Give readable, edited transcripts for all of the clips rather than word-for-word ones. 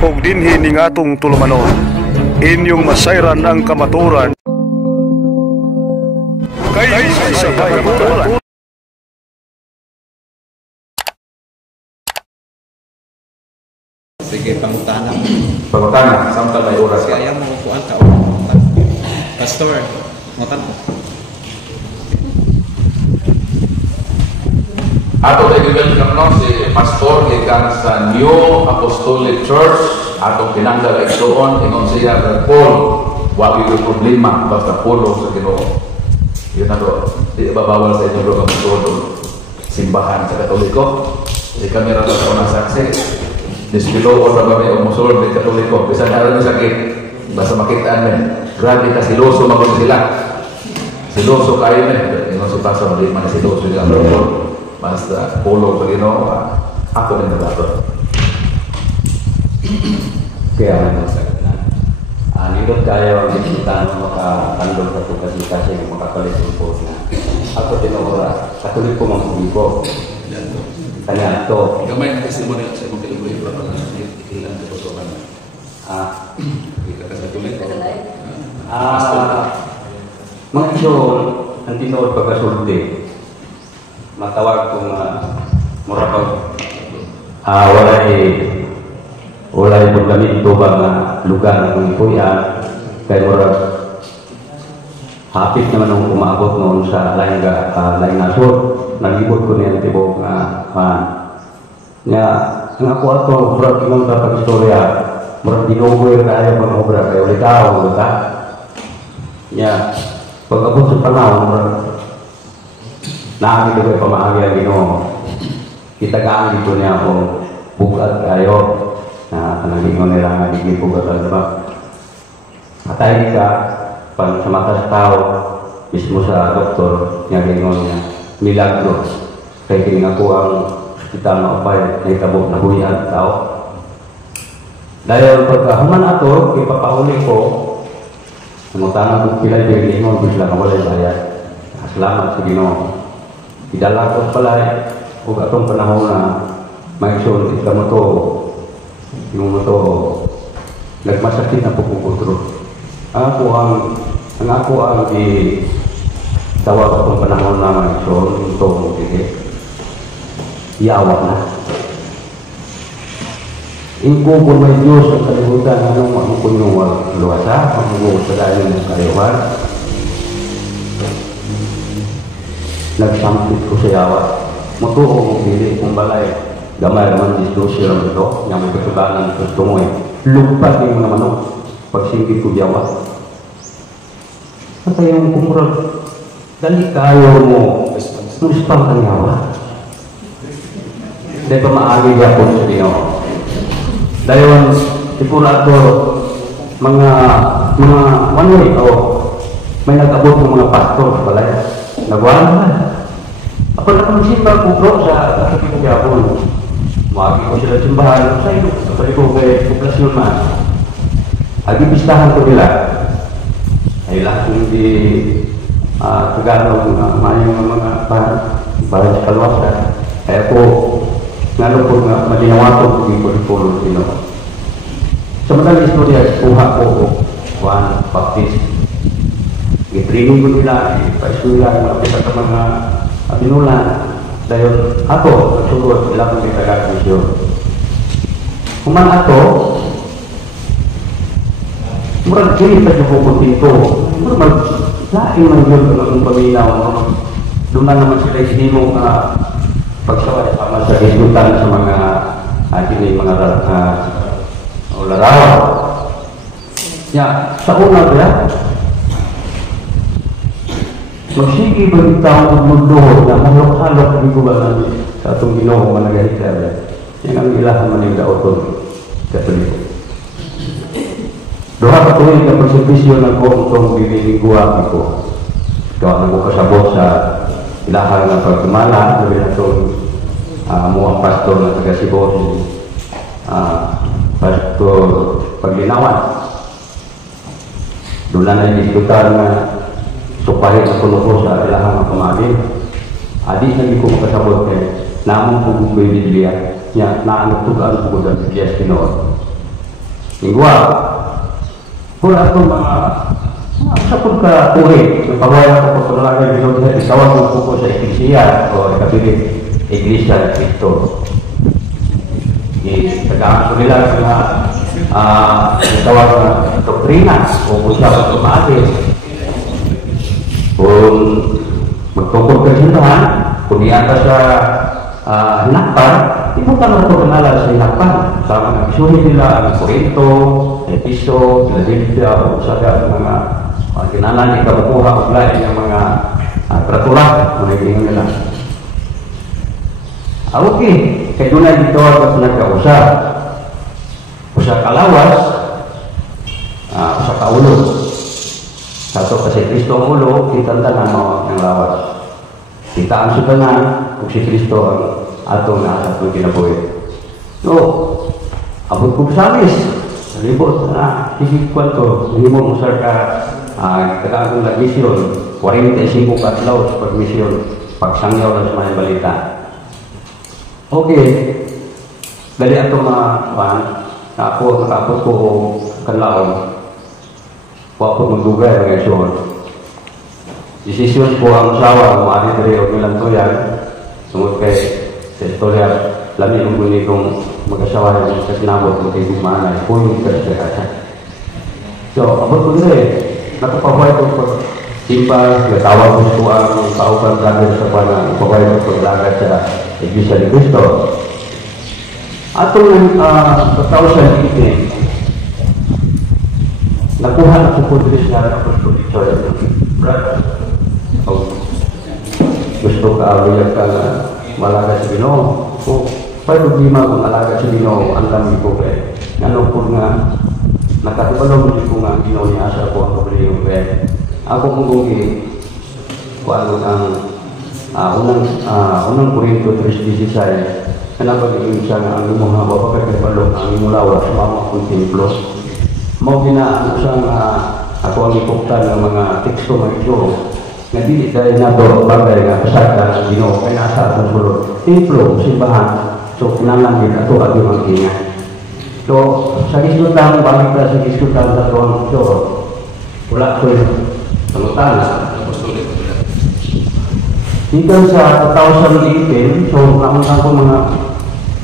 ug dinhi ning atong tulumanon. Inyong masayran ang kamaturan kay sa kamaturan. Sige, pangutanan. Pangutanan, samtal may oras ka. Kaya mo kuan ka. Pastor, ngutan ko. Ato tayo welcome no si Pastor gikan sa New Apostolic Church atong pinanggal igsoon ingon siya kay Paul wa gyud problema basta pulo sa Ginoo. Yun na do. Di babawal sa inyo mga musulman simbahan sa Katoliko. Di kami ra sa una saksi. Dispilo o sa babae o musulman sa Katoliko. Bisan aron sakit basta makitaan men. Grabe ka siloso magod sila. Siloso kayo men. Ingon si Pastor di man siloso sila bro. Basta pulo sa Ginoo, ako din nagdato. Kaya ano sa kanan. Nindot kayo ang isitan mo makakandol sa kasi ng makakalit yung po na ako tinura, katuloy ko mga publiko. Kanya ito. Gamay na testimony sa imong kalibuhi para ikilan sa puso ka na. Kita ka sa tuloy ko. Mga iyon, ang tinood pagkasulti. Matawag kong murapag walay paglamito ba nga lugar na kong ipuyan kaya murag hapit naman akong umabot noon sa laing nasod nalibot ko niya tibok nga nga ang ako ato murag inong kapag istorya murag dinugoy kaya mga obra kaya ulit ako nga pag-abot sa panahon murag nakakita ko pamaagi ang Ginoo. Kita gaan dito niya ako bukat kayo na kanang nila nga hindi bukat ang diba. Patay ka pag sa mata sa tao mismo sa doktor niya gingon niya milagro. Kaya kining ako ang hospital na upay na itabok na huyan tao. Dahil pagkahuman ato, ipapahuli ko namutangan kong kilay din mo bigla ka wala bayad. Salamat sa Ginoo. Idala ko pala kung atong panahon na may isun, ika mo to, yung mo to, nagmasakit na pupukutro. Ako ang tawag atong panahon na may isun, ito mo sige, iyawa na. Ingko kung may Diyos ang kalibutan, anong mamukunyong luwasa, mamukunyong sa dahil ng kayuhan, nagsampit ko sa yawa. Mutuo kong pili kung balay. Gamay naman disdosyo lang ito. Yang may katuganan ng gusto mo lugpat yung mga manok. Pagsingkit ko yawa. At yung kumurag. Dali kayo mo. Muspang kang yawa. Dahil pa maagi ako sa Ginoo. Dahil sigurado mga one way may nag-abot ng mga pastor sa balay. Nagwala naman. Ako na kung simba kubro sa kapitagapon. Magi ko sila simbahan. Sa ino, kapag ko kay populasyon man. Agibistahan ko nila. Ay lahat hindi Tagalog mayong mga parang sa kalwasan. Kaya po, nga po nga malinawato kung ipon-ipon sino. Sa madalang istorya, kuha ko Juan Baptist. I-training ko nila, ipa-iskulan, makapita sa mga pinulan. Dahil ato, nagsugot, ilang may taga-misyon. Kuman ato, murag kini pa yung pupuntin ko. Murag, laing man yun kung paminaw. Doon na naman sila isinimong pagsaway sama sa isutan sa mga mga larawan. Sa una ba, magsige ba yung taong mundo na malok-halok ang igubalan sa itong Ginoo managahita. Yan ang ilahan man yung daoton Katoliko. Doha ka tuwing na pagservisyo ng itong biniliguan ko. Doha na ko kasabot sa ilahan ng pagkumala, labi na itong muang pastor na taga Cebu, pastor Paglinawan. Doon na naidiskutan na supahin ang kuno sa ilahang pamagin. Adi na ko makasabot kay namang pugong Biblia niya na ang tugaan ko sa Diyos Pinoon. Lingwa. Pura ito mga sa pagka-uwi, yung pagwala ko po talaga yung binod, itawag mo po sa Iglesia o ikabilit Iglesia ng Cristo. Tagaan ko nila na itawag na doktrina o kung siya ang tumatin. Kung magtungkol ka sintahan, kung iyata sa hinakpan, di mo tanong ito kanala sa hinakpan. Sa mga isuhin nila ang Corinto, Episo, Philadelphia, o sa mga kinanan ni kabukuha o lain ng mga traturat, mga ilingan nila. Okay, kaya doon na dito ako nagkausap. Usa kalawas, usa kaulo. Sato kasi Kristo ang ulo, kita na ng lawas. Kita ang sudanan, kung si Kristo ang atong atong kinabuhi. So, abot ko salis, libot na, higit ko, hindi mo usar ka, kagagong nag-mission, 45 katlaw sa pag-mission, pagsangyaw na sa mga balita. Okay, dali ato mga nakapot ko kanlaon, wapot magdugay ang mission. Desisyon ko ang usawa, maari dari o nilang tuyan, sumot kay sa istorya, lami ang bunyi kong mag-asawa ng sa sinabot ng kay Manay, punin ka sa kasa. So, abot ko rin, nakapabuhay ko po simpa, natawag ko po ang paupan kagad sa panang pabuhay ko po lagat sa Iglesia ni Cristo. Atong 2018, nakuha na po po din siya ng Apostolic Church. Gusto ka awiyag ka na malaga sa Ginoo. So, pa'y problema kung alaga sa Ginoo, ang dami ko kaya. Ano po nga, nakatipalaw mo ko nga Ginoo niya asa po ang problema kaya. Ako kung kung paano ang unang Corinto 3:16, kanapag-iing siya nga ang mga bapagkakipalong ang imulawa sa mga kong templo. Mau ginaan siya nga ako ang ipuktan ng mga teksto ng ito nga dili dahil na do bagay nga kasada ng Ginoo kay nasa atong sulod templo simbahan so kinahanglan ato ato ang ingat. So sa gisgutan balik ta sa gisgutan sa tuwang so wala ko samutan ikan sa 2018 so naman ako mga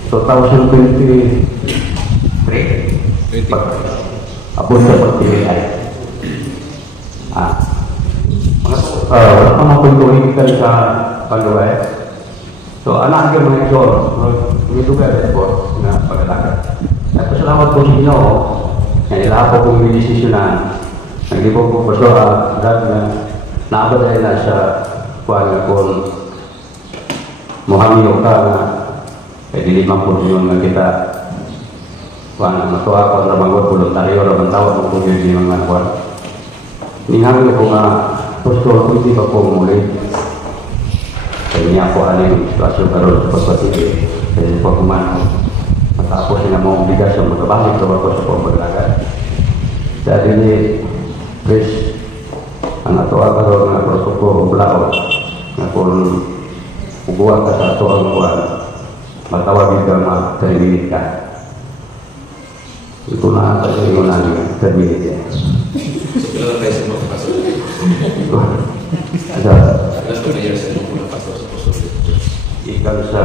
2023 apun sa pagpilihan. Wala pa mapuntuhin ka sa pagaway. So, anak ka mga ito, dito ka rin po na pag-alakad. Salamat po sa inyo, na nila po kong minisisyonan. Hindi po po so, dahil na naabot ay na sa kuwan na kung muhamiyo ka na pwede limang po yun kita kuwan na matuwa ko na banggot voluntaryo na bang tawag mo kung yun yung mga kuwan. Ninghangin ko nga Apostol, kung di ba po muli kaya niya po aling situasyon karoon sa pagpatili kaya po kumano matapos na mong bigas yung magkabalik sa ako sa pagpaglagan dahil ni Chris ang ato karoon nga protokol blao na kung uguan ka sa ato ang buwan matawagin ka ma-terminate ka ito na ang pag-iwan namin terminate Kailan tayo sa mga pastor? Ilan po na years sa mga pastor sa Apostolic Church? Ikaw sa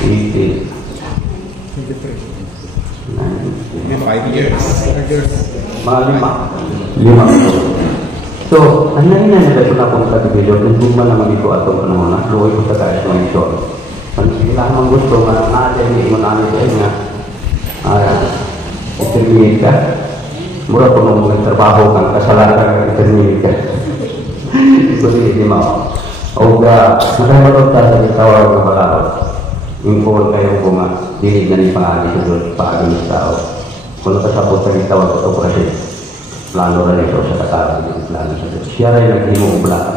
80 5 years. mga lima so ang nangina nila ito na kung katibidyo kung bumba naman ito atong panahon na luoy ko sa kais mga ito kung sila naman gusto nga natin ni imanami sa nga i-terminate ka mura po nung mga trabaho kang kasalanan kang i-terminate ka ito hindi mo o nakamalot ta sa itawag na balawat yung kung kayo po nga dinig na ni paagi sa doon paagi ng tao kung nakasapot sa itawag ito kasi plano rin ito sa kataran ng plano sa doon siya rin naghimo plano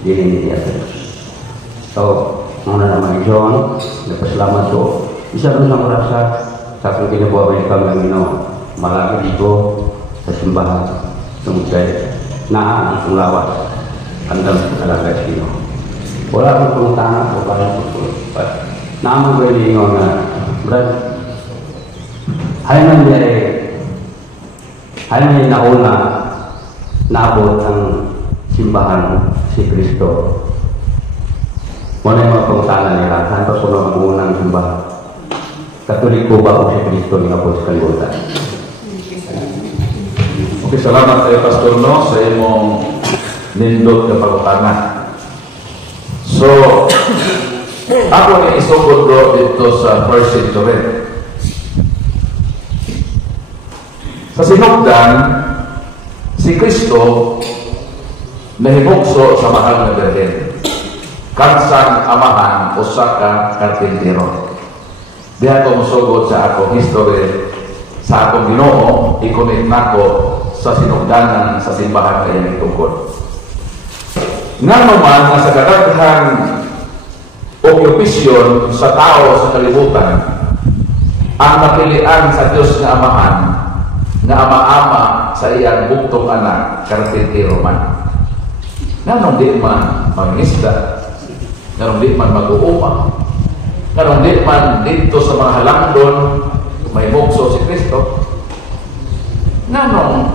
dinig niya sa doon so muna naman John napasalamat ko isa rin ang rasa sa kung kinabuha kami ng malaki dito sa simbahan sumutay na ang lawas hanggang talaga sino wala akong pumuntahan o parang pumuntahan naman ko yung nga Brad Hayman niya nauna naabot ang simbahan si Kristo. Muna yung mga pangutanan nila, saan pa sunod ang unang simbahan? Katoliko ba o si Kristo nilabot sa kalibutan? Okay, salamat kayo, Pastor, no, sa imong nindot na pagkutanan. So, ako ni isugod bro dito sa first century. Sa sinugdan, si Kristo nahimugso sa mahal na Birhen. Kansang amahan o saka karpintero. Diha ko musugod sa akong history sa akong Ginoo, ikunit nako sa sinugdanan sa simbahan kaya itungkol. Nga naman na sa kadaghang okupisyon sa tao sa kalibutan, ang napilian sa Diyos nga amahan nga ama-ama sa iyang buktong anak, karpintero man. Nanong di man mangisda, nanong di man mag-uuma, nanong di man dito sa mga halangdon may mukso si Kristo, nanong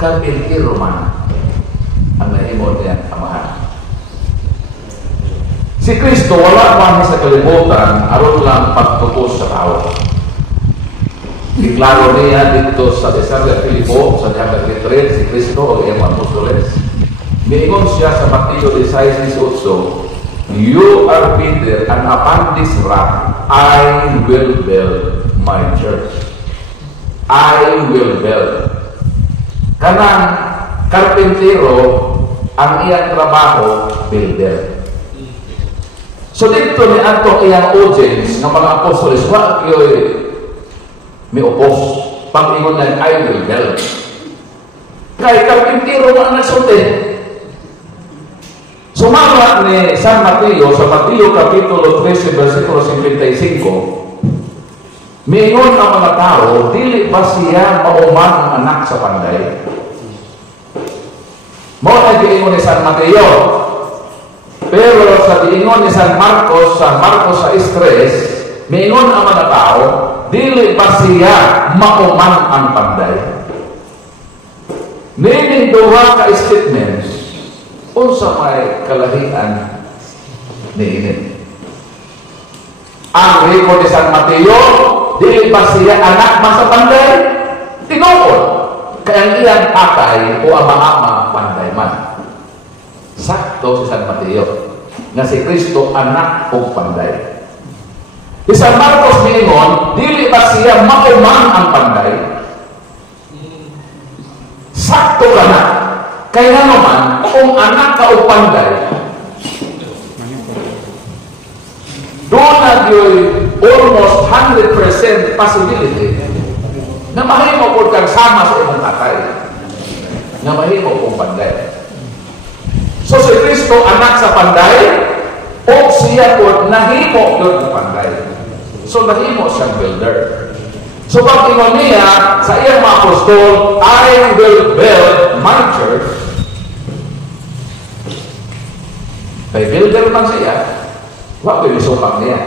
karpintero man ang nahimo niya amahan. Si Kristo wala man sa kalibutan aron lang pagtupos sa tao. Diklaro niya dito sa Desarga Filipo, sa Diaga Litret, si Kristo o iyang apostoles. Miingon siya sa Mateo 16:8, "You are Peter, and upon this rock I will build my church." I will build. Kanang karpintero, ang iyang trabaho, builder. So dito ni ato iyang audience ng mga apostoles, wa kyoy may opos. Pag-ingon ng I will build. Kaya karpintero na ang nagsulti. Sumalat ni San Mateo sa Mateo Kapitulo 13, versikulo 55, miingon ang mga tao, dili ba siya mauman ang anak sa panday? Mo na giingon ni San Mateo. Pero sa giingon ni San Marcos, sa Marcos 6:3, miingon ang mga tao, dili ba siya mauman ang panday? Nining duha ka statements, unsa may kalahian niini. Ang record ni San Mateo, dili ba siya anak man sa panday? Tinuod, kaya ang iyang patay o ama-ama panday man. Sakto si San Mateo nga si Kristo anak o panday. Si San Marcos miingon, dili ba siya mauman ang panday? Sakto ka na. Kaya naman, kung anak ka o panday, doon na yung almost 100% possibility na mahimo kung kang sama sa imong tatay. Na mahimo kung panday. So si Kristo anak sa panday, o siya po nahimo doon sa panday. So nahimo siyang builder. So pag ingon niya sa iyang mga apostol, I will build my church. Kay builder man siya, wag binisukang niya.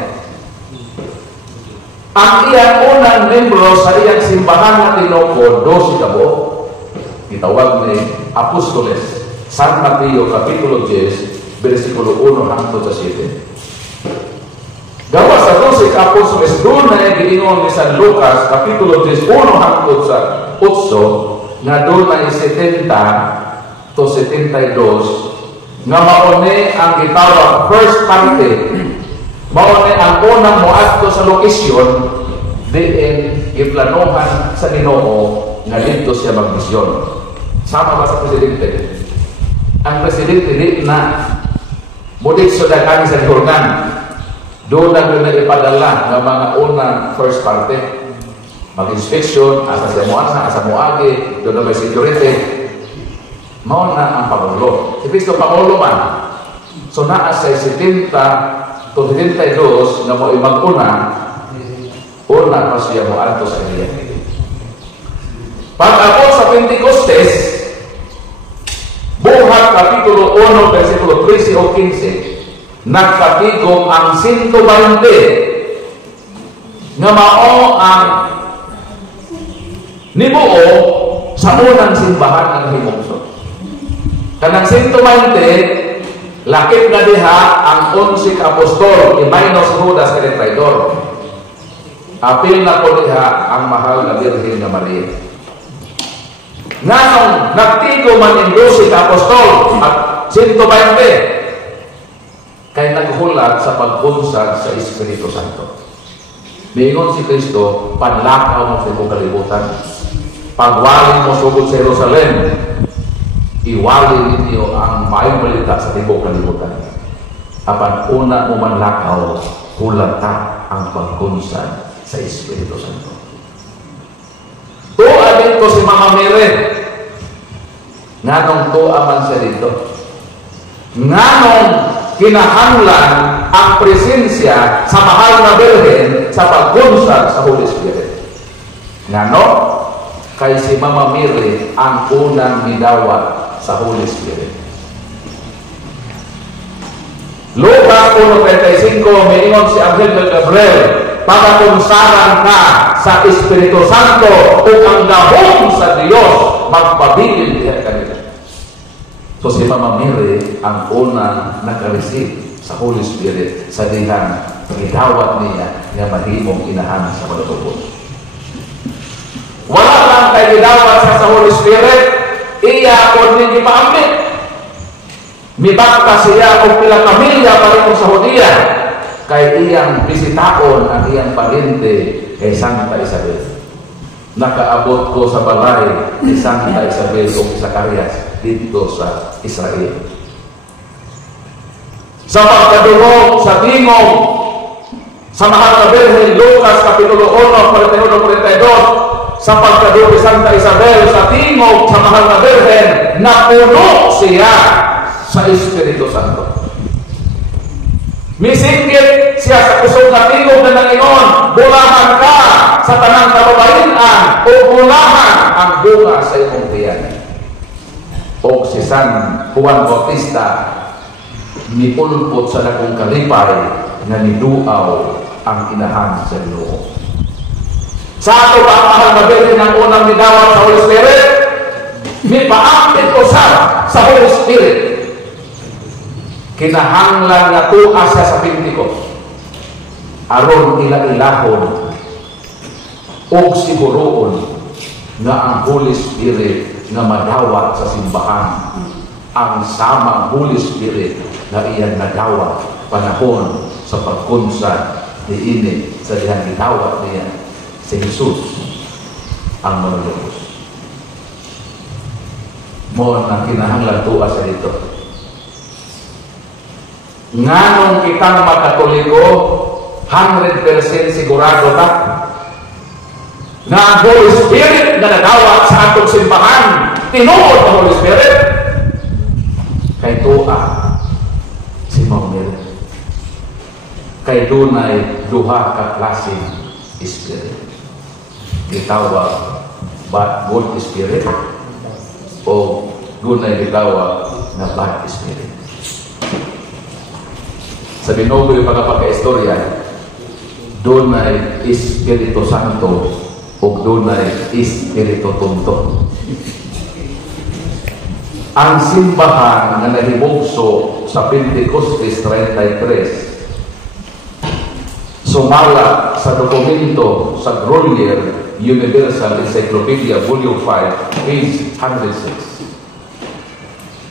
Ang iyang unang membro sa iyang simbahan na tinukod, 12 kabo, itawag ni Apostoles, San Mateo Kapitulo 10, versikulo 1 hangtod sa 7. Gawa sa 12 Apostoles, doon na giingon ni San Lucas Kapitulo 10, 1 hangtod sa 8, nga doon na 70 to 72, nga mauni ang gitawag first party. Mauni ang unang moadto sa lokasyon diin iplanuhan sa Ginoo nga dito siya magmisyon. Sama ba sa presidente? Ang presidente di na mudik sa dagan sa Jordan. Doon na ipadala ng mga unang first party. Mag-inspection, asa siya moasa, asa moagi, doon na may security. Mao na ang Pangulo. Si Kristo Pangulo man. So naa sa 70 to 72 na mo imag-una, una pa siya mo alto sa iya. Pag-abot sa Pentecostes, Buhat Kapitulo 1, versikulo 13 o 15, nagkatigom ang 120 nga mao ang Nibuo sa unang simbahan ng himugso. Kanang 120, lakip na diha ang 11 ka apostol, minus Judas kay traidor. Apil na po diha ang mahal na Birhen na Maria. Nganong nagtigo man yung 12 ka apostol at 120 kay naghulat sa pagbunsag sa Espiritu Santo. Mingon si Kristo, panlakaw mo sa ibong kalibutan. Pagwalin mo sugod sa Jerusalem, iwalin ninyo ang maayong balita sa ibong kalibutan. Apan una mo manlakaw, hulata ang pagbunsag sa Espiritu Santo. Tuwa dito si Mama Mary. Nganong tuwa man siya dito. Nganong kinahanglan ang presensya sa mahal na Birhen sa pagbunsag sa Holy Spirit. Ngano? Kay si Mama Mary ang unang midawat sa Holy Spirit. Luka 1:35, mingon si Angel Gabriel, pagakunsaran ka sa Espiritu Santo ug ang gahom sa Dios magpabilin diha kanila. So si Mama Mary ang unang naka-receive sa Holy Spirit sa dihang gidawat niya nga mahimong inahan sa malutubon. Wala lang kay gidawat sa Holy Spirit, iya kon ning gipaambit. Mibakta siya og pila pamilya pareho sa Hudiya kay iyang bisitaon ang iyang paryente kay Santa Isabel. Nakaabot ko sa balay ni Santa Isabel o Zacarias dito sa Israel. Sa pagkadungog, sa tingog, sa mahal na Birhen, Lucas Kapitulo 1, 41-42, sa pagkadungog ni Santa Isabel, sa tingog, sa mahal na Birhen, napuno siya sa Espiritu Santo. Misingkit siya sa kusog na tingog na nangingon, bulahan ka sa tanang kababainan o bulahan ang bunga sa iyong tiyan. O si San Juan Bautista, mipulpot sa dakong kalipay na niduaw ang inahan sa Ginoo. Sa ato ba ang mahal na Birhen ang unang midawat sa Holy Spirit? Mipaambit ko sa Holy Spirit. Kinahanglan na tuwa siya sa Pentecost. Aron ila-ilahon o siguroon nga ang Holy Spirit nga madawat sa simbahan. Ang samang Holy Spirit na iyan nadawat panahon sa pagkunsad ni ini sa dihang gidawat niya si Jesus ang manlubos. Mo ang kinahanglan tuwa sa dito. Nganong kitang magkatoliko 100% sigurado ta na ang Holy Spirit na nadawat sa atong simbahan tinuod ang Holy Spirit kay tuwa si Mama Mary kay dunay duha ka klaseng Spirit gitawag bad good spirit o dunay gitawag na bad spirit. Sa binugo yung pagkapagka-istorya, doon ay Espiritu Santo o doon ay Espiritu Tonto. Ang simbahan na nahibugso sa Pentecostes 33 sumala sa dokumento sa Grolier Universal Encyclopedia Volume 5, page 106.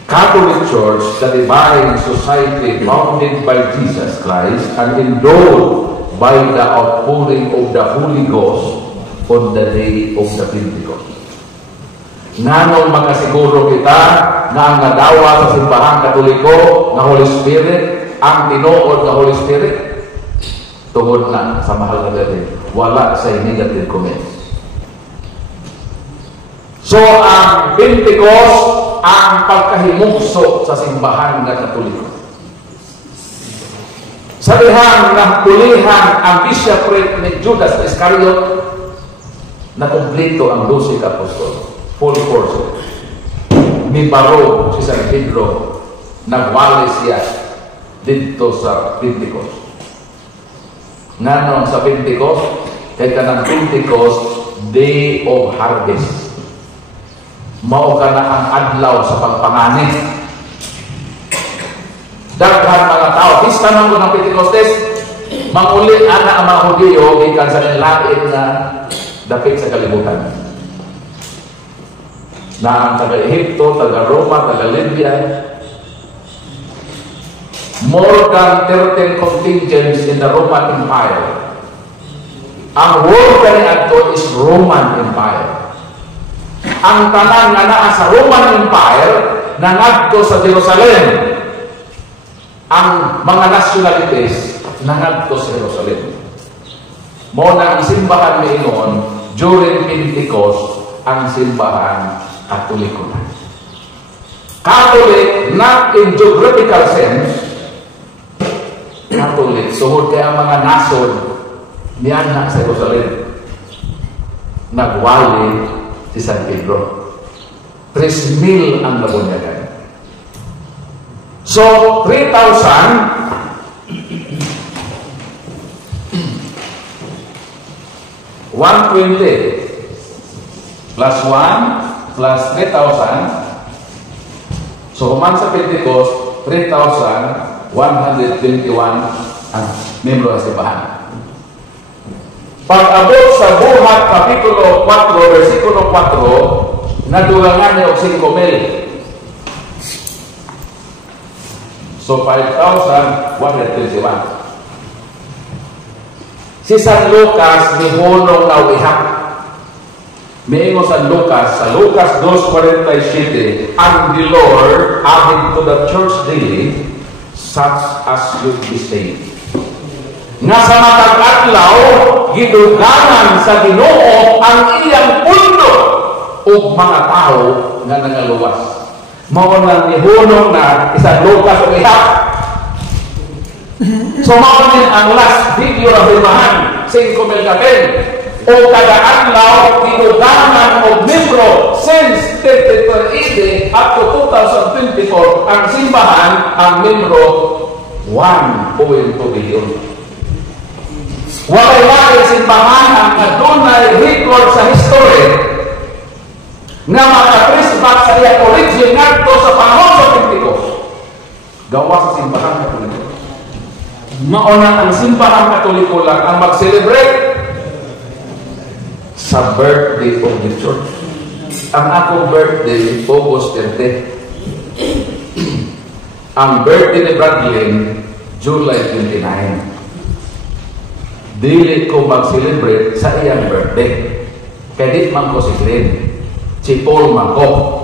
Catholic Church, the divine society founded by Jesus Christ and endowed by the outpouring of the Holy Ghost on the day of the Pentecost. Nganong makasiguro kita na ang nadawa sa simbahang Katoliko na Holy Spirit, ang tinuod na Holy Spirit, tungod na sa mahal na Birhen, wala sa negative comments. So, ang Pentecost, ang pagkahimugso sa simbahan ng Katoliko. Sa dihang napulihan ang bishopric ni Judas Iscariot, na kumpleto ang 12 apostol. Full course. May baro si San Pedro, nagwali siya dito sa Pentecost. Nga sa Pentecost, kaya ka ng Pentecost, Day of Harvest. Mao ka na ang adlaw sa pagpanganib. Daghan mga tao, pista man ko ng Pentecostes, manguli ana ang mga Hudyo gikan sa lain na dapit sa kalibutan. Na ang taga-Ehipto, taga-Roma, taga-Libya, more than 13 contingents in the Roman Empire. Ang world kani adto is Roman Empire. Ang tanan nga naa sa Roman Empire nangadto sa Jerusalem. Ang mga nationalities nangadto sa Jerusalem. Mo na ang simbahan niingon during Pentecost ang simbahan Katoliko na. Catholic not in geographical sense. Catholic suhod kay ang mga nasod niyan na sa Jerusalem. Nagwali si San Pedro. 3,000 ang nabunyagan. So, 3,000 120 plus 1 plus 3,000. So, human sa Pentecost, 3,121 ang membro ng simbahan. Pag-abot sa Buhat, Kapitulo 4, versikulo 4, nadulangan niya og 5,000. So, 5,121. Si San Lucas, ni Honong Nawihak. Mayingo San Lucas, sa Lucas 2:47, and the Lord added to the church daily, such as should be saved. Nga sa matag adlaw, gidugangan sa Ginoo ang iyang pundo ug mga tao nga nangaluwas. Mao nang nihunong na San Lucas o ihap. So mao din ang last video na bimahan 5,000 kapel o kada adlaw gidugangan og membro since 2030 up to 2024 ang simbahan ang membro 1.2 billion. Walay simbahan ang adunay record sa history nga maka-trace back sa iyang origin ngadto sa panahon sa Pentecost. Gawa sa simbahan Katoliko. Mauna ang simbahan Katoliko lang ang mag-celebrate sa birthday of the church. Ang akong birthday, August 30. Ang birthday ni Bradley, July 29. Dili ko mag-celebrate sa iyang birthday. Kaya di man ko si Glenn. Si Paul man ko.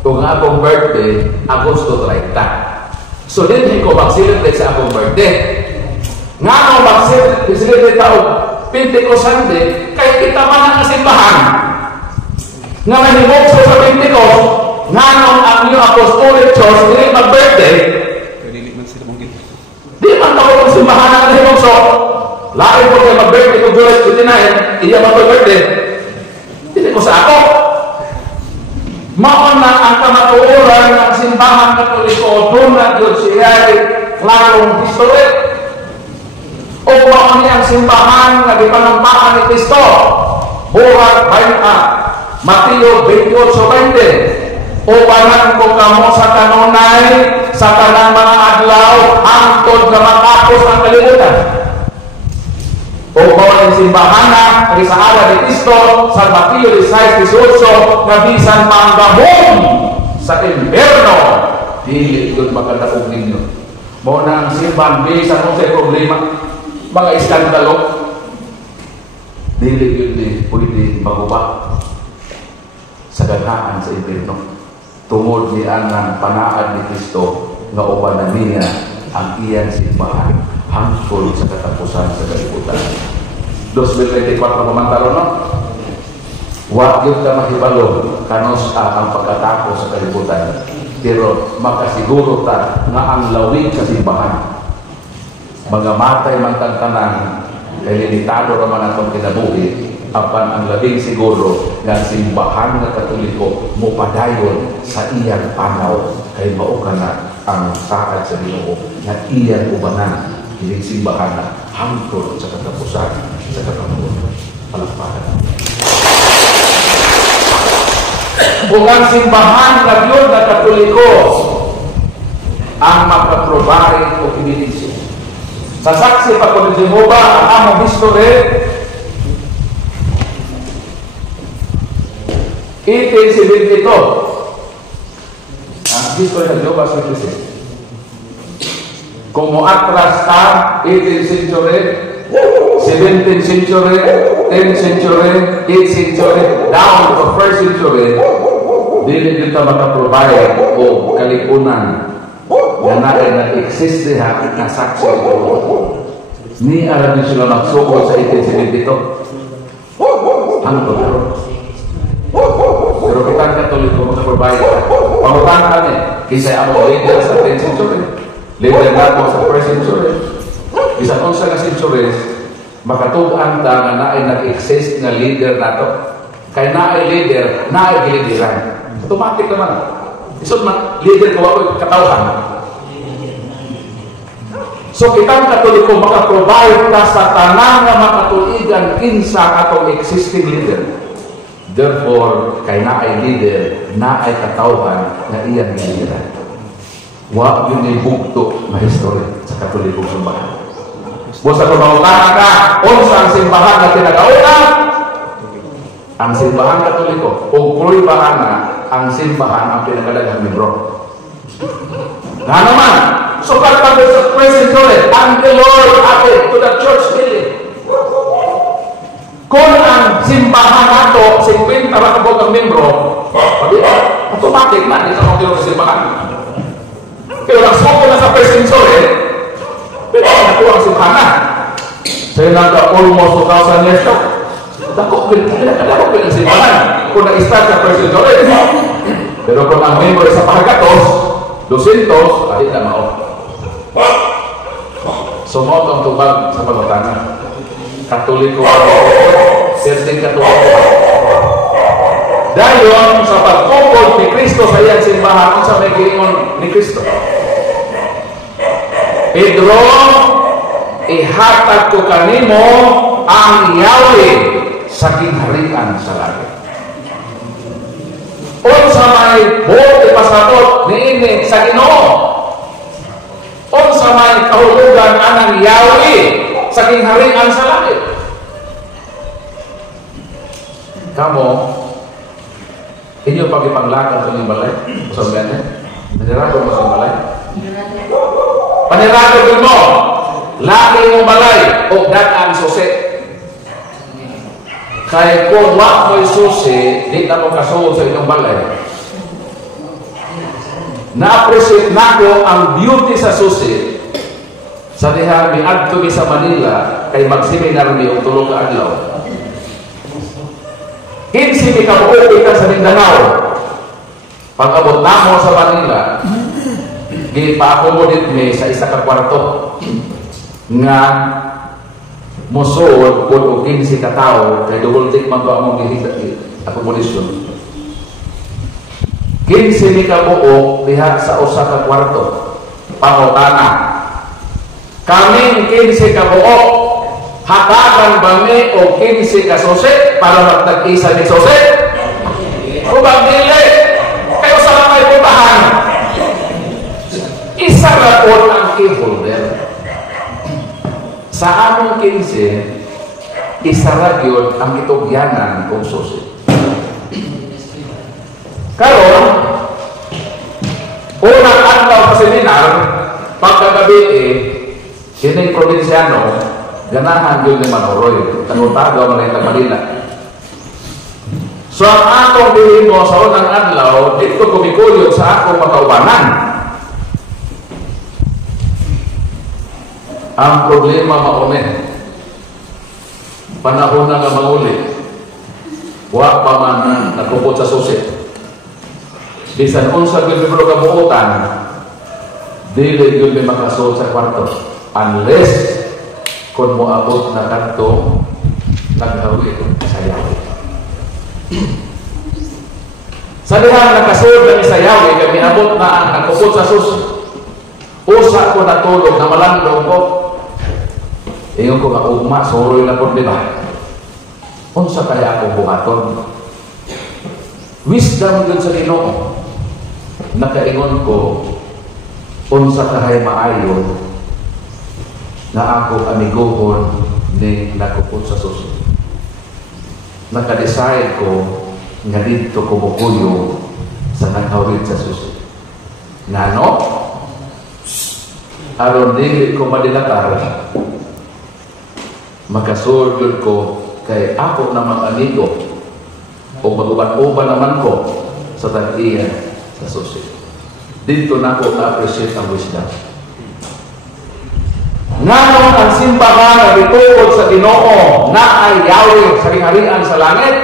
Kung akong birthday, Agosto 30. So, din ko mag-celebrate sa akong birthday. Nga ako mag-celebrate ako Pentecost Sunday, kaya kita man ang simbahan. Nga manimokso sa Pentecost, nga nung ang new Apostolic Church, dili mag-birthday. Di man ako yung simbahan ang manimokso. Lain ko kayo mag-birthday ko July 29, iya mag-birthday. Hindi ko sa ako. Maon na ang kamatuoran ng simbahan Katoliko, doon na doon siya klarong history. O maon niya ang simbahan na di panampakan ni Cristo. Buhat 20, Mateo 28:20. O banan ko kamo sa kanunay, sa kanang mga adlaw, hangtod na matapos ang kalibutan. O bawat simbahan na sa araw ni Cristo sa Mateo 16:18 na bisan manggabong sa impierno dili gud makadaog ninyo. Mao na ang simbahan bisan kung sa problema mga iskandalo dili gud pwede maguba sa ganahan sa impierno tungod ni ang panaad ni Cristo nga uban na niya ang iyang simbahan hangtod sa katapusan sa kalibutan. 2024 pamantaro no? Wa gyud ka mahibalo kanos ang pagkatapos sa kalibutan. Pero makasiguro ta nga ang lawig sa simbahan mga matay man tanan kay limitado ra man atong kinabuhi apan ang labing siguro nga simbahan nga Katoliko mopadayon sa iyang panaw kay mao kana ang saad sa Ginoo nga iyang ubanan kining simbahan na hangtod sa katapusan sa katapusan. Palakpakan. Kung ang simbahan na Diyos na Katoliko ang makaprovide o ebidensya. Sa saksi pa ko ni Jehovah, ang among history, 1872, ang history ng Jehovah sa Witnesses. Kung mo atras ka, 18th century, 17th century, 10th century, 8th century, down to 1st century, dili dito makaprovide o kalipunan na nag-exist diha na saksi ito. Ni alam niyo sila magsukod sa 1872. Ano ba ito? Pero kita Katoliko makaprovide. Pangutan kami, kisay ako leader sa 10th century, leader na ako sa 1st century. Isa kung sa centuries, makatugaan ta nga na ay nag-exist na leader na to. Kaya na ay leader, na ay gilidiran. Automatic naman. Isod man, leader ko ako katawhan. So kitang Katoliko makaprovide ka sa tanang nga makatuligan kinsa atong existing leader. Therefore, kay na ay leader, na ay katawhan na iyang gilidiran. Wa yun ay bugto na history sa Katolikong simbahan. Busa kung mautana ka, unsa ang simbahan na tinagauna? Ang simbahan Katoliko, o kuribahan na, ang simbahan ang pinagadagang membro. Nga naman, so pagpapit sa present Lord, ang the Lord added to the church building. Kung ang simbahan nato, 50 rakabog ang membro, automatic na, hindi sa mga sa simbahan. Pero nagsuko na sa present Lord, pero nakuha ang simbahan na. Saya nagka almost 2,000 years ago. Dako ang simbahan kung na-start sa present Lord. Pero kung ang member sa pahagatos, 200, ay na mao. Sumot ang tubag sa pagmatanan. Katoliko, Serding Katoliko. Dayon sa pagkukod ni Kristo sa iyang simbahan sa may giingon ni Kristo. Pedro, ihatag ko kanimo ang Yahweh sa kinharian sa langit. Unsa may buot ipasatot niini sa Ginoo. Unsa may kahulugan anang Yahweh sa kinharian sa langit. Kamo inyo pagipanglakad sa inyong balay sa bene. Panirago mo sa balay. Panirago mo. Laki mong balay o dagang susi. Kaya kung wak mo'y susi, di na mo kasuod sa inyong balay. Na-appreciate na ko ang beauty sa susi. Sa diha, miadto mi sa Manila, kay mag-seminar mi o tulong ka adlaw. Kinsi mi kabuo kita sa Mindanao. Pag-abot na mo sa Manila, gipa-accommodate mi sa isa ka kwarto nga musuod kung 15 ka tao kay double take man ba among accommodation. 15 mi ka buo diha sa usa ka kwarto pangutana. Kaming 15 ka buo hatagan ba mi o 15 ka sose para magtag-isa ni sose? Kung dili kayo sa may puntahan isa ra po ang key holder. Sa among 15, isara yun ang itugyanan kong susi. Karon, unang adlaw sa seminar, pagkagabi kining probinsyano, ganahan yun ni Manoroy, tanutagaw na ito Manila. So ang atong bilhin mo sa unang adlaw, dito kumikuyod sa akong makaubanan. Ang problema maune, panahon na nga manguli, wa pa man nakupot sa susi. Bisan unsa gyud libro ka buotan, dili gyud may makasuot sa kwarto unless kung moabot na kadto naghawi sa Yahweh. Sa dihang nakasuot na sa Yahweh, kami abot na ang nakupot sa susi. Usa ko natulog na malandong ko. Iyon ko nga ugma, suroy na po, di ba? Unsa kaya akong buhaton? wisdom yun sa Ginoo. Nakaingon ko, unsa kahay maayo na ako amiguhon ni nakupot sa suso. Naka-decide ko nga dito ko mukuyo sa nakawid sa suso. Ngano? Aron dili ko madilatar, makasulod ko kay ako naman amigo o maguban-uban naman ko sa tag-iyan sa suso. Dito na ko na-appreciate ang wisdom. Nganong ang simbahan na bitukod sa Ginoo na ay Yahweh sa kaharian sa langit,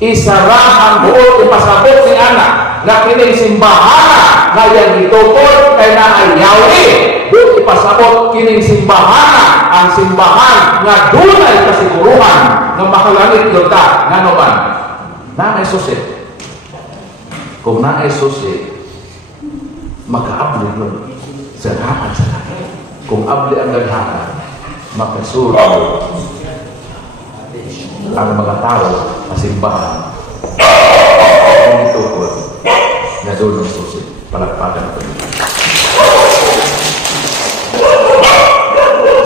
isara ang buot ipasabot ni anak na kining simbahan na yang bitukod kay na ay Yahweh. Buot ipasabot kining simbahan, ang simbahan nga dunay kasiguruhan ng makalangit yun ka. Ngano man? Na ay susi. Kung na ay susi, maka-abli yun sa lahat sa langit. Kung abli ang naghahan, makasuro ang mga tao sa simbahan. Kung ito po, na doon ang susi, palagpagan ito.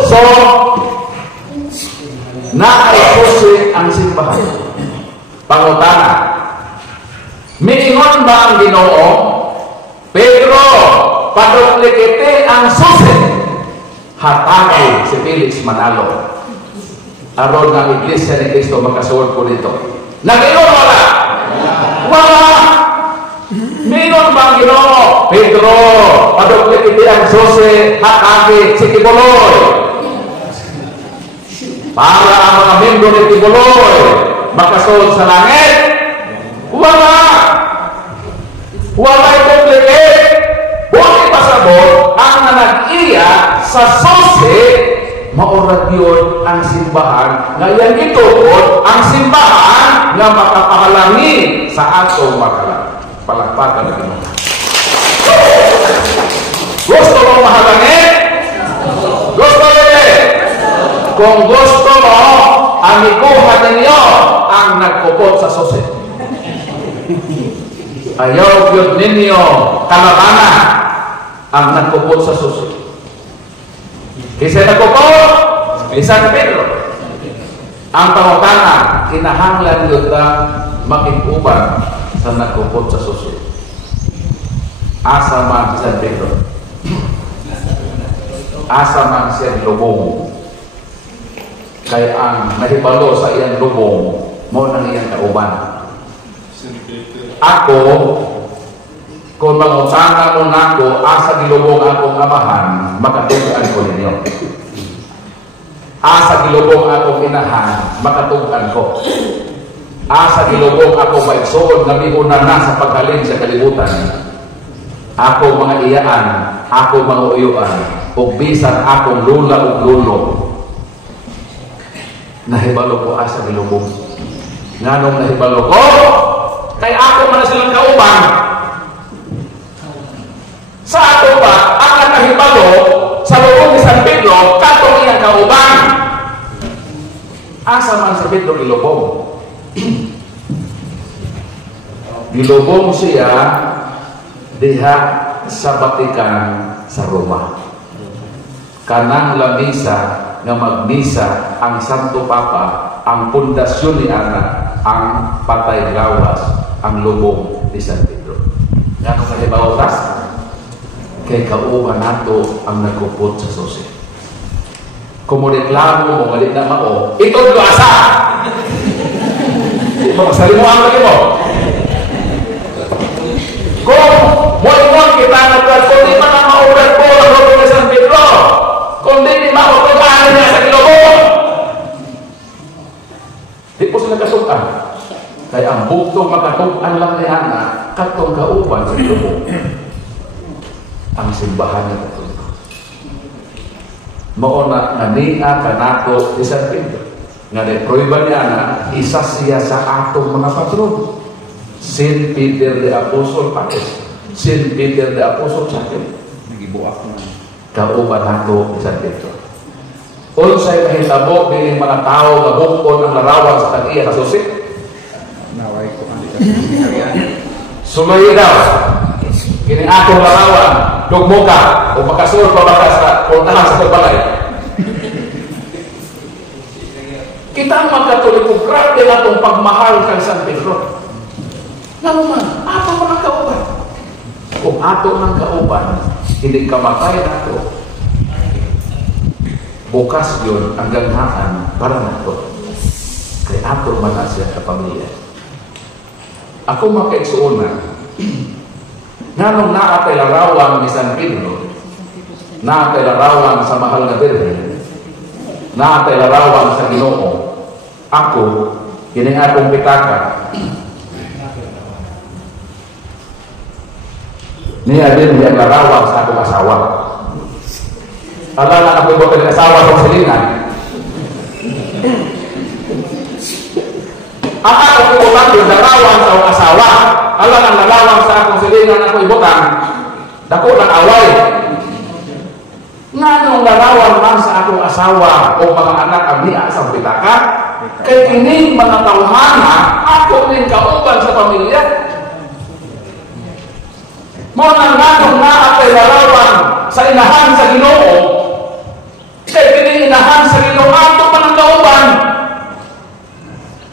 So, naay-susi ang simbahan. Pangutana, miingon ba ang Ginoo? Pedro, paduplikite ang susi. Hatake si Felix Manalo. Aron ng Iglesia ni Cristo makasuod po dito. Nag-inom wala? Wala! Minon bang Ginoo? Pedro, paduplikite ang susi, hatake si Tibuloy. Para ang mga membro ni Tibuloy makasuod sa langit? Wala! Wala i-duplicate. Buti pasabot ang nanag-iya sa susi, maurag yun ang simbahan ngayon itukod ang simbahan nga makapahalangi sa atong makalang. Palagpagan na Ginoo. Gusto mo mahalangi? Gusto nyo? Kung gusto mo, amiguhan ninyo ang nagkupot sa susi. Ayaw yun ninyo kalabanan ang nagkupot sa susi. Kisa'y nagkupot, San Pedro. Ang pangutana, kinahanglan yun na makikuban sa nagkupot sa susi. Asa man San Pedro. Asa man siya lubong. Kaya ang nahibalo sa iyang lubong, mo nang iyang kauban. Ako, kung mangutana mo nako, asa gilubong akong amahan, makatugan ko ninyo. Asa gilubong akong inahan, makatugan ko. Asa gilubong akong maigsoon na miuna na sa paghalin sa kalibutan. Ako mga iyaan, ako mga uyuan, o bisan akong lula o lulo. Nahibalo ko asa gilubong. Nganong nahibalo ko? Kay ako man silang kauban. Sa ato ba, ang nakahibalo sa lubong ni San Pedro, katong iyang kauban. Asa man sa Pedro gilubong? Gilubong siya diha sa Batikan sa Roma. Kanang lamisa nga magmisa ang Santo Papa, ang pundasyon ni Ana, ang patay lawas, ang lubong ni San Pedro. Nga kung kalibautas, kay kauban nato ang nagkupot sa susi. Kung mo reklamo mo, galit na mao, ito asa! Salimuan lagi mo. Kung mo kita nagkad, kung di man ang maulan po ang lubong ni San Pedro, kung di mautugaan niya sa kilobong, di po sila kasukan. Kaya ang bugtong makatugan lang ni Ana, katong kauban sa kilobong. Ang simbahan niya katulog. Mauna nga niya kanato ni San Pedro. Nga na-proiba niya na isa siya sa atong mga patron. Saint Peter the Apostle Paris. Saint Peter the Apostle Chapel. Nagibuak na. Kauban nato ni San Pedro. Unsay mahitabo bilang mga tao nga bukod ang larawan sa tag-iya sa susi. Naway ko ang dito. Suluyi daw. Kini akong larawan, dugmo ka, o makasulod pa baka sa puntahan sa pagbalay. Kita ang magkatuliko, grabe na itong pagmahal kang San Pedro. Naman, ato mo ng kauban. Kung ato ng kauban, hindi ka matay na ito. Bukas yun ang ganghaan para na ito. Kaya ato man na siya sa pamilya. Ako makaigsuunan, nga nung naatay larawang ni San Pedro, naatay larawang sa mahal na Birhen, naatay larawang sa Ginoo, ako, yun ang akong pitaka. Niya din yung larawang sa akong asawa. Alala ako yung asawa sa silingan. Ang akong ibutan yung larawang sa akong asawa. Alam ang lalawang sa akong silingan ako ibutan, dako ng away. Nga nung larawang man sa akong asawa o mga anak ang niya sa pitaka, kay kining mga tawhana, ako rin kauban sa pamilya. Mo nang nga nung naatay larawang sa inahan sa Ginoo, kay kining inahan sa Ginoo, ato pa ng kauban.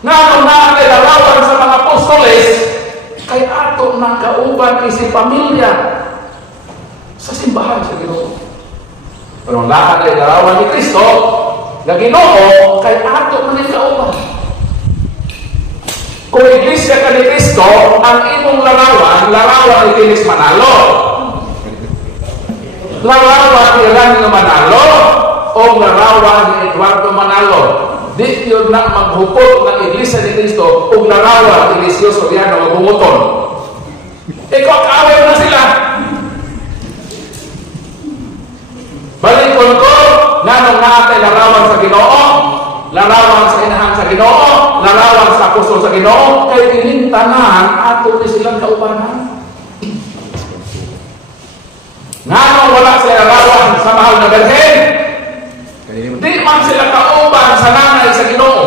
Nga nung naatay larawang sa mga apostoles, kay ato ng kauban isip pamilya sa simbahan sa Ginoo. Pero lahat ay larawan ni Kristo na Ginoo kay ato man ang kauban. Kung iglesia ka ni Kristo, ang imong larawan ni Tinis Manalo. Larawan ni Ranyo Manalo o larawan ni Eduardo Manalo. Di yun na maghupot ng iglesia ni Kristo kung larawan ni Eliseo Soriano o Bunguton. Ikaw kaaway na sila. Balikon ko, nanong naatay larawan sa Ginoo, larawan sa inahan sa Ginoo, larawan sa apostol sa Ginoo, kay kining tanan ato ni silang kaubanan. Nanong wala sila larawan sa mahal na Birhen, di man sila kauban sa nanay sa Ginoo.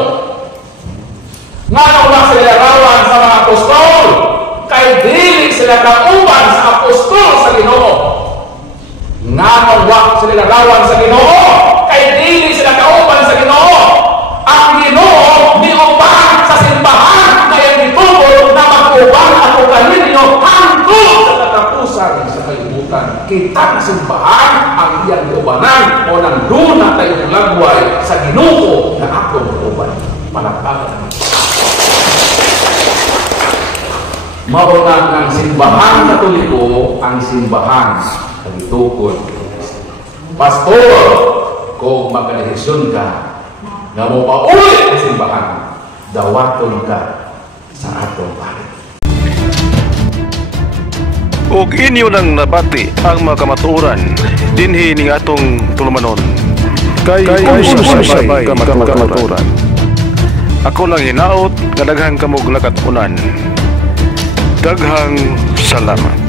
Nanong wala sila larawan sa mga apostol, kay dili sila kauban sa apostol sa Ginoo. Nanong wala sila larawan sa Ginoo, kay dili sila kauban sa Ginoo. Ang Ginoo ni uban sa simbahan kaya gitugod na mag-uban ako kaninyo hangtod sa katapusan sa kalibutan. Kita na simbahan ang iyang ubanan o nang duna tayong lagway sa Ginoo na akong uban. Malakpakan. Mauna ng simbahan Katoliko ang simbahan kalitukod. Pastor, kung magkalihisyon ka na mo paulit ang simbahan, dawaton ka sa atong palit. Ug inyo nang nabati ang mga kamatuoran dinhi ning atong tulumanon. Kay sabay kamatuoran. Ako lang hinaot nga daghang kamog lakat-unan. Daghang salamat.